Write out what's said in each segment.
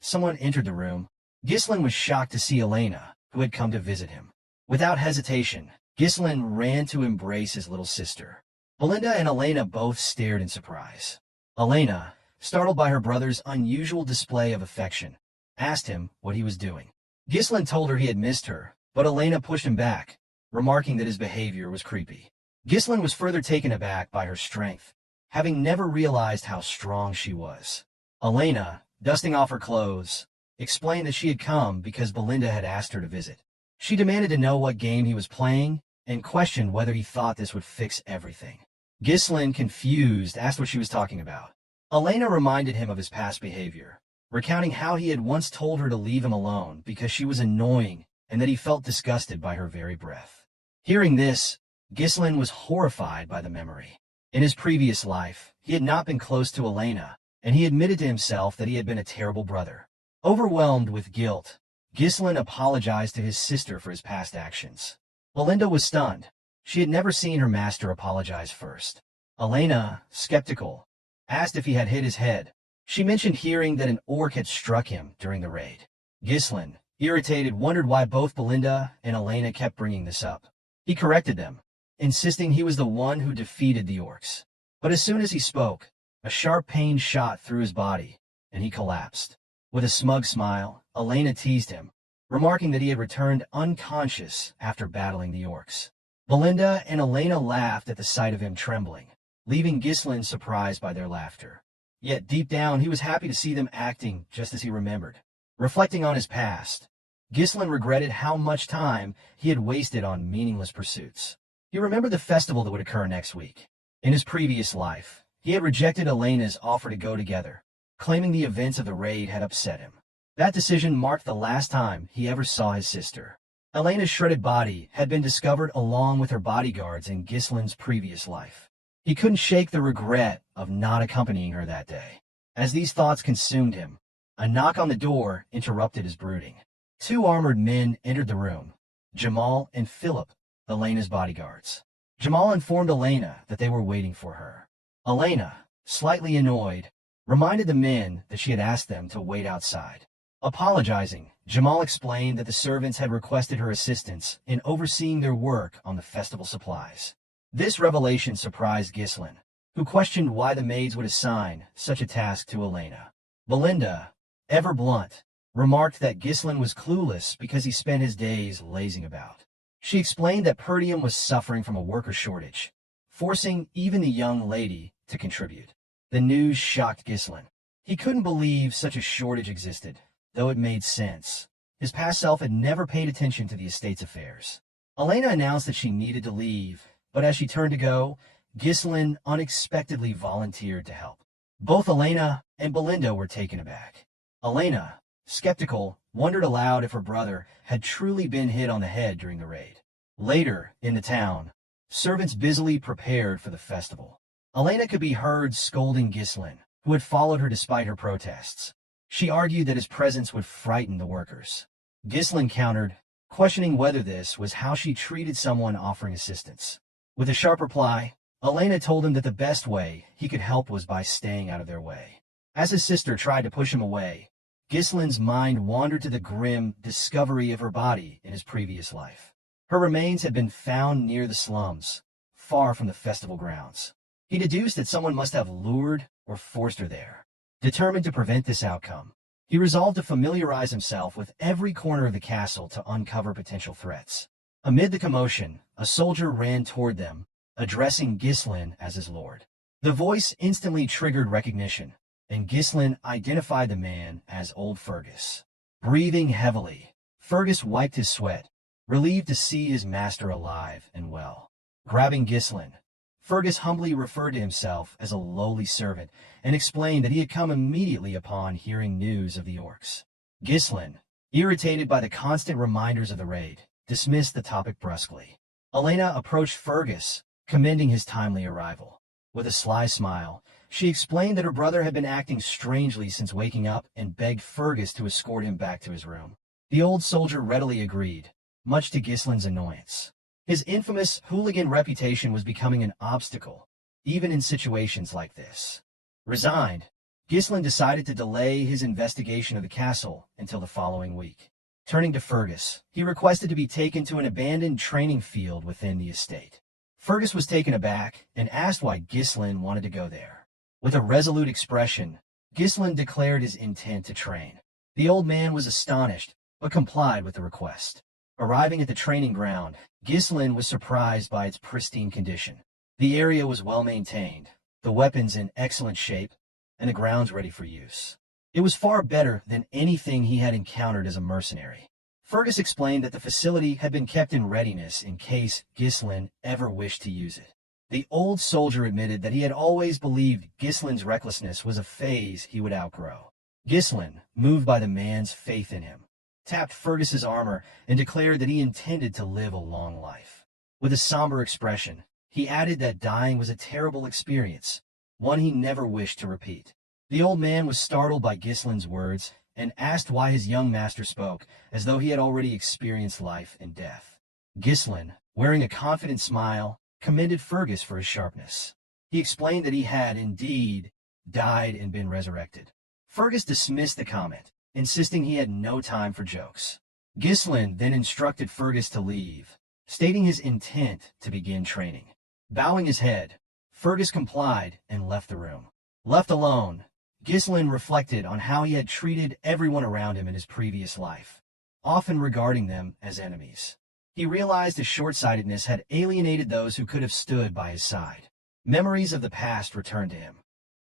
someone entered the room. Ghislain was shocked to see Elena, who had come to visit him. Without hesitation, Ghislain ran to embrace his little sister. Belinda and Elena both stared in surprise. Elena, startled by her brother's unusual display of affection, asked him what he was doing. Ghislain told her he had missed her, but Elena pushed him back, remarking that his behavior was creepy. Ghislain was further taken aback by her strength, having never realized how strong she was. Elena, dusting off her clothes, explained that she had come because Belinda had asked her to visit. She demanded to know what game he was playing and questioned whether he thought this would fix everything. Ghislain, confused, asked what she was talking about. Elena reminded him of his past behavior, recounting how he had once told her to leave him alone because she was annoying and that he felt disgusted by her very breath. Hearing this, Ghislain was horrified by the memory. In his previous life, he had not been close to Elena, and he admitted to himself that he had been a terrible brother. Overwhelmed with guilt, Ghislain apologized to his sister for his past actions. Belinda was stunned. She had never seen her master apologize first. Elena, skeptical, asked if he had hit his head. She mentioned hearing that an orc had struck him during the raid. Ghislain, irritated, wondered why both Belinda and Elena kept bringing this up. He corrected them, insisting he was the one who defeated the orcs. But as soon as he spoke, a sharp pain shot through his body, and he collapsed. With a smug smile, Elena teased him, remarking that he had returned unconscious after battling the orcs. Belinda and Elena laughed at the sight of him trembling, leaving Ghislain surprised by their laughter. Yet deep down he was happy to see them acting just as he remembered. Reflecting on his past, Ghislain regretted how much time he had wasted on meaningless pursuits. He remembered the festival that would occur next week. In his previous life, he had rejected Elena's offer to go together, claiming the events of the raid had upset him. That decision marked the last time he ever saw his sister. Elena's shredded body had been discovered along with her bodyguards in Ghislain's previous life. He couldn't shake the regret of not accompanying her that day. As these thoughts consumed him, a knock on the door interrupted his brooding. Two armored men entered the room, Jamal and Philip, Elena's bodyguards. Jamal informed Elena that they were waiting for her. Elena, slightly annoyed, reminded the men that she had asked them to wait outside. Apologizing, Jamal explained that the servants had requested her assistance in overseeing their work on the festival supplies. This revelation surprised Ghislain, who questioned why the maids would assign such a task to Elena. Belinda, ever blunt, remarked that Ghislain was clueless because he spent his days lazing about. She explained that Perdium was suffering from a worker shortage, forcing even the young lady to contribute. The news shocked Ghislain. He couldn't believe such a shortage existed, though it made sense. His past self had never paid attention to the estate's affairs. Elena announced that she needed to leave, but as she turned to go, Ghislain unexpectedly volunteered to help. Both Elena and Belinda were taken aback. Elena, skeptical, wondered aloud if her brother had truly been hit on the head during the raid. Later, in the town, servants busily prepared for the festival. Elena could be heard scolding Ghislain, who had followed her despite her protests. She argued that his presence would frighten the workers. Ghislain countered, questioning whether this was how she treated someone offering assistance. With a sharp reply, Elena told him that the best way he could help was by staying out of their way. As his sister tried to push him away, Ghislain's mind wandered to the grim discovery of her body in his previous life. Her remains had been found near the slums, far from the festival grounds. He deduced that someone must have lured or forced her there. Determined to prevent this outcome, he resolved to familiarize himself with every corner of the castle to uncover potential threats. Amid the commotion, a soldier ran toward them, addressing Ghislain as his lord. The voice instantly triggered recognition, and Ghislain identified the man as old Fergus. Breathing heavily, Fergus wiped his sweat, relieved to see his master alive and well. Grabbing Ghislain, Fergus humbly referred to himself as a lowly servant and explained that he had come immediately upon hearing news of the orcs. Ghislain, irritated by the constant reminders of the raid, dismissed the topic brusquely. Elena approached Fergus, commending his timely arrival. With a sly smile, she explained that her brother had been acting strangely since waking up and begged Fergus to escort him back to his room. The old soldier readily agreed, much to Ghislain's annoyance. His infamous hooligan reputation was becoming an obstacle, even in situations like this. Resigned, Ghislain decided to delay his investigation of the castle until the following week. Turning to Fergus, he requested to be taken to an abandoned training field within the estate. Fergus was taken aback and asked why Ghislain wanted to go there. With a resolute expression, Ghislain declared his intent to train. The old man was astonished, but complied with the request. Arriving at the training ground, Ghislain was surprised by its pristine condition. The area was well maintained, the weapons in excellent shape, and the grounds ready for use. It was far better than anything he had encountered as a mercenary. Fergus explained that the facility had been kept in readiness in case Ghislain ever wished to use it. The old soldier admitted that he had always believed Ghislain's recklessness was a phase he would outgrow. Ghislain, moved by the man's faith in him, tapped Fergus's armor and declared that he intended to live a long life. With a somber expression, he added that dying was a terrible experience, one he never wished to repeat. The old man was startled by Ghislain's words and asked why his young master spoke as though he had already experienced life and death. Ghislain, wearing a confident smile, commended Fergus for his sharpness. He explained that he had indeed died and been resurrected. Fergus dismissed the comment, insisting he had no time for jokes. Ghislain then instructed Fergus to leave, stating his intent to begin training. Bowing his head, Fergus complied and left the room. Left alone, Ghislain reflected on how he had treated everyone around him in his previous life, often regarding them as enemies. He realized his short-sightedness had alienated those who could have stood by his side. Memories of the past returned to him.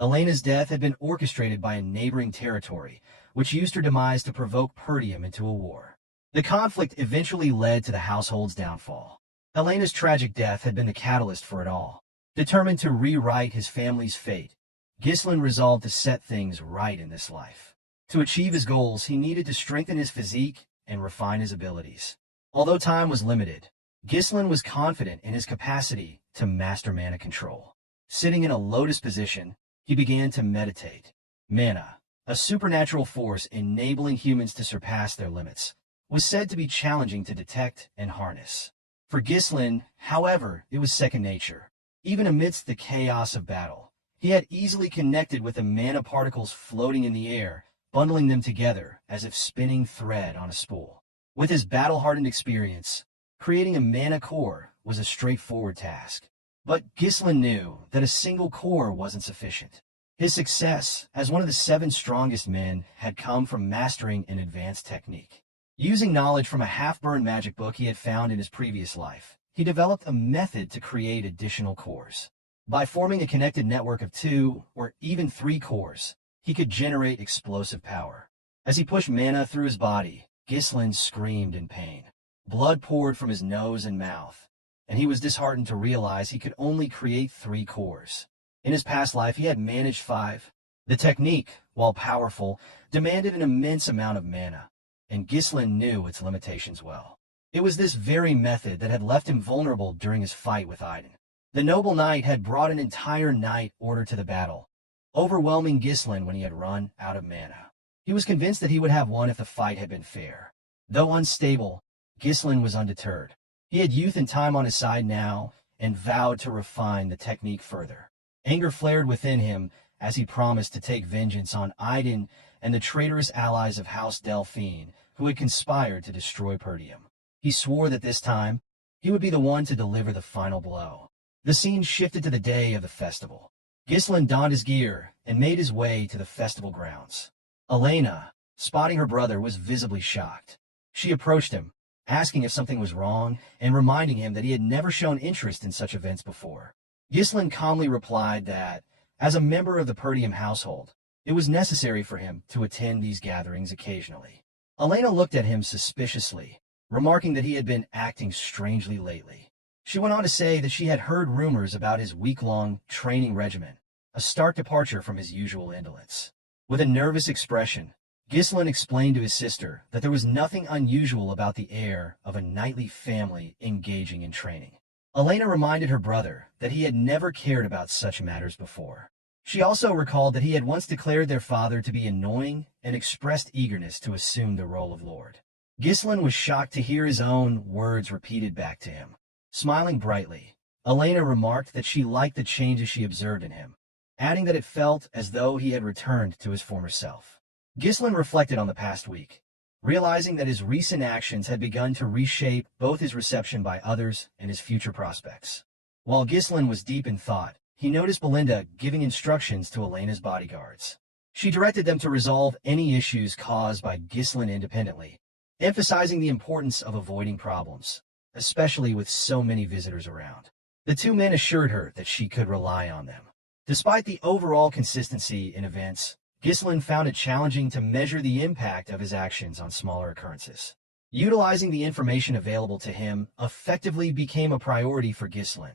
Elena's death had been orchestrated by a neighboring territory, which used her demise to provoke Perdium into a war. The conflict eventually led to the household's downfall. Elena's tragic death had been the catalyst for it all. Determined to rewrite his family's fate, Ghislain resolved to set things right in this life. To achieve his goals, he needed to strengthen his physique and refine his abilities. Although time was limited, Ghislain was confident in his capacity to master mana control. Sitting in a lotus position, he began to meditate. Mana, a supernatural force enabling humans to surpass their limits, was said to be challenging to detect and harness. For Ghislain, however, it was second nature. Even amidst the chaos of battle, he had easily connected with the mana particles floating in the air, bundling them together as if spinning thread on a spool. With his battle-hardened experience, creating a mana core was a straightforward task. But Ghislain knew that a single core wasn't sufficient. His success as one of the 7 strongest men had come from mastering an advanced technique. Using knowledge from a half-burned magic book he had found in his previous life, he developed a method to create additional cores. By forming a connected network of 2 or even 3 cores, he could generate explosive power. As he pushed mana through his body, Ghislain screamed in pain. Blood poured from his nose and mouth, and he was disheartened to realize he could only create 3 cores. In his past life, he had managed 5. The technique, while powerful, demanded an immense amount of mana, and Ghislain knew its limitations well. It was this very method that had left him vulnerable during his fight with Iden. The noble knight had brought an entire knight order to the battle, overwhelming Ghislain when he had run out of mana. He was convinced that he would have won if the fight had been fair. Though unstable, Ghislain was undeterred. He had youth and time on his side now, and vowed to refine the technique further. Anger flared within him as he promised to take vengeance on Iden and the traitorous allies of House Delphine who had conspired to destroy Perdium. He swore that this time, he would be the one to deliver the final blow. The scene shifted to the day of the festival. Ghislain donned his gear and made his way to the festival grounds. Elena, spotting her brother, was visibly shocked. She approached him, asking if something was wrong and reminding him that he had never shown interest in such events before. Ghislain calmly replied that, as a member of the Perdium household, it was necessary for him to attend these gatherings occasionally. Elena looked at him suspiciously, remarking that he had been acting strangely lately. She went on to say that she had heard rumors about his week-long training regimen, a stark departure from his usual indolence. With a nervous expression, Ghislain explained to his sister that there was nothing unusual about the heir of a knightly family engaging in training. Elena reminded her brother that he had never cared about such matters before. She also recalled that he had once declared their father to be annoying and expressed eagerness to assume the role of lord. Ghislain was shocked to hear his own words repeated back to him. Smiling brightly, Elena remarked that she liked the changes she observed in him, adding that it felt as though he had returned to his former self. Ghislain reflected on the past week, realizing that his recent actions had begun to reshape both his reception by others and his future prospects. While Ghislain was deep in thought, he noticed Belinda giving instructions to Elena's bodyguards. She directed them to resolve any issues caused by Ghislain independently, emphasizing the importance of avoiding problems, especially with so many visitors around. The two men assured her that she could rely on them. Despite the overall consistency in events, Ghislain found it challenging to measure the impact of his actions on smaller occurrences. Utilizing the information available to him effectively became a priority for Ghislain,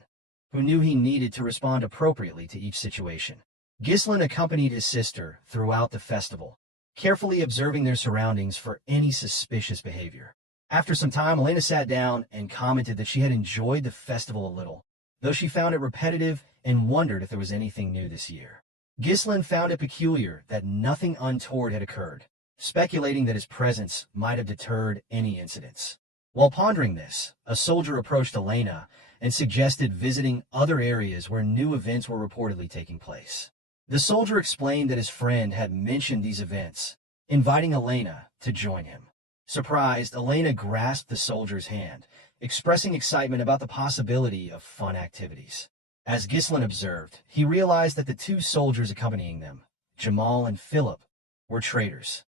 who knew he needed to respond appropriately to each situation. Ghislain accompanied his sister throughout the festival, carefully observing their surroundings for any suspicious behavior. After some time, Elena sat down and commented that she had enjoyed the festival a little, though she found it repetitive and wondered if there was anything new this year. Ghislain found it peculiar that nothing untoward had occurred, speculating that his presence might have deterred any incidents. While pondering this, a soldier approached Elena and suggested visiting other areas where new events were reportedly taking place. The soldier explained that his friend had mentioned these events, inviting Elena to join him. Surprised, Elena grasped the soldier's hand, expressing excitement about the possibility of fun activities. As Ghislain observed, he realized that the two soldiers accompanying them, Jamal and Philip, were traitors.